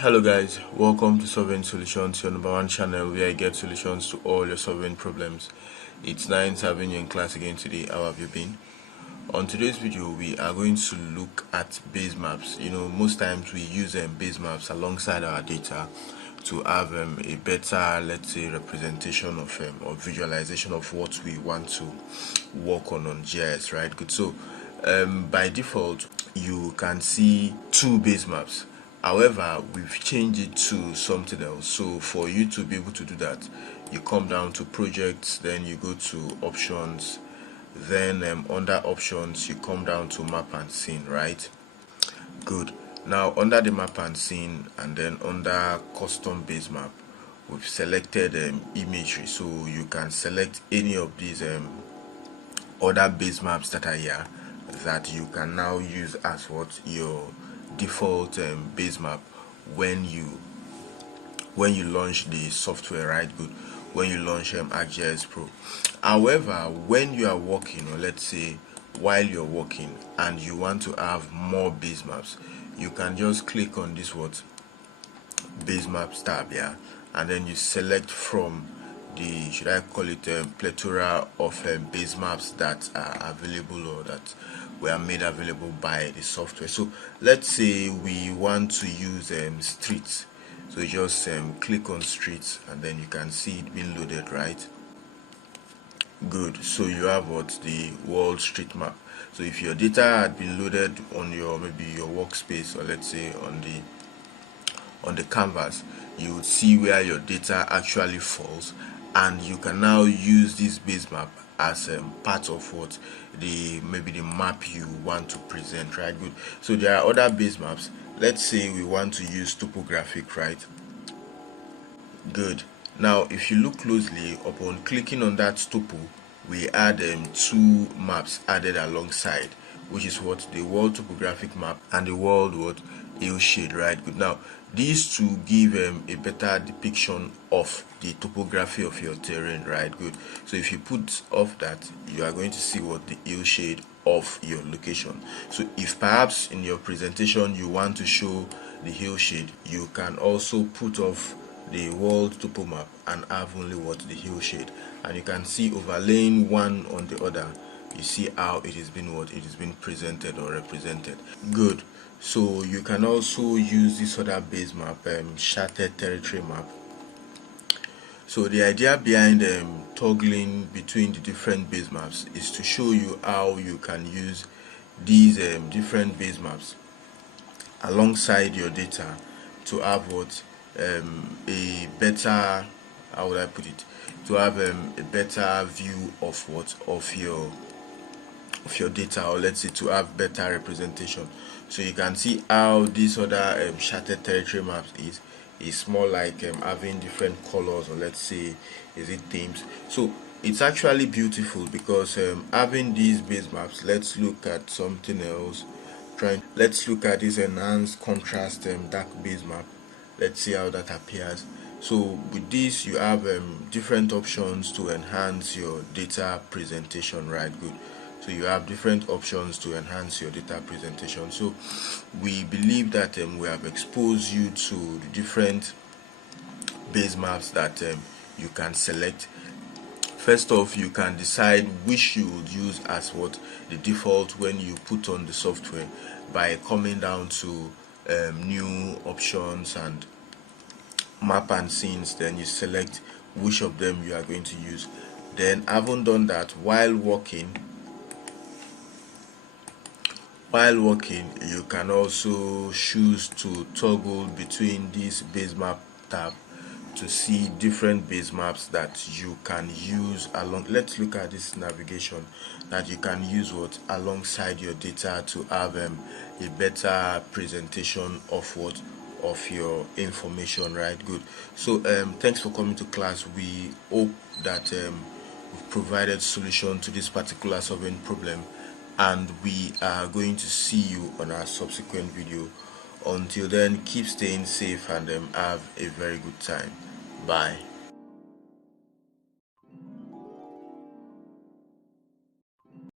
Hello guys, welcome to Solving Solutions, your number one channel where I get solutions to all your solving problems. It's nice having you in class again today. How have you been? On today's video, we are going to look at base maps. Most times we use base maps alongside our data to have a better, let's say, representation of or visualization of what we want to work on GIS, right? Good. So by default, you can see two base maps. However, we've changed it to something else. So for you to be able to do that, you come down to projects, then you go to options, then under options you come down to map and scene, right? Good. Now under the map and scene, and then under custom base map, we've selected imagery. So you can select any of these other base maps that are here that you can now use as what your default base map when you launch the software, right? Good. When you launch ArcGIS Pro. However, when you are working, or let's say while you're working and you want to have more base maps, you can just click on this base maps tab here, and then you select from the, should I call it, plethora of base maps that are available or that were made available by the software. So let's say we want to use streets, so you just click on streets, and then you can see it being loaded, right? Good. So you have the world street map. So if your data had been loaded on your maybe your workspace, or let's say on the canvas, you would see where your data actually falls, and you can now use this base map as part of maybe the map you want to present, right? Good. So there are other base maps. Let's say we want to use topographic, right? Good. Now if you look closely, upon clicking on that topo, we add two maps added alongside, which is the world topographic map and the world hillshade, right? Good. Now these two give a better depiction of the topography of your terrain, right? Good. So if you put off that, you are going to see the hillshade of your location. So if perhaps in your presentation you want to show the hillshade, you can also put off the world topo map and have only the hillshade, and you can see overlaying one on the other. You see how it has been presented or represented. Good. So you can also use this other base map, shaded territory map. So the idea behind toggling between the different base maps is to show you how you can use these different base maps alongside your data to have a better, how would I put it, to have a better view of your data, or let's say to have better representation. So you can see how this other shaded territory maps is more like having different colors, or let's say is it themes. So it's actually beautiful because having these base maps, let's look at something else. Let's look at this enhanced contrast dark base map. Let's see how that appears. So with this you have different options to enhance your data presentation, right? Good. So you have different options to enhance your data presentation. So we believe that we have exposed you to the different base maps that you can select. First off, you can decide which you would use as the default when you put on the software by coming down to new options and map and scenes. Then you select which of them you are going to use. Then, having done that, while working, you can also choose to toggle between this base map tab to see different base maps that you can use along. Let's look at this navigation that you can use alongside your data to have a better presentation of your information, right? Good. So thanks for coming to class. We hope that we've provided solution to this particular solving problem, and we are going to see you on our subsequent video. Until then, keep staying safe and have a very good time. Bye.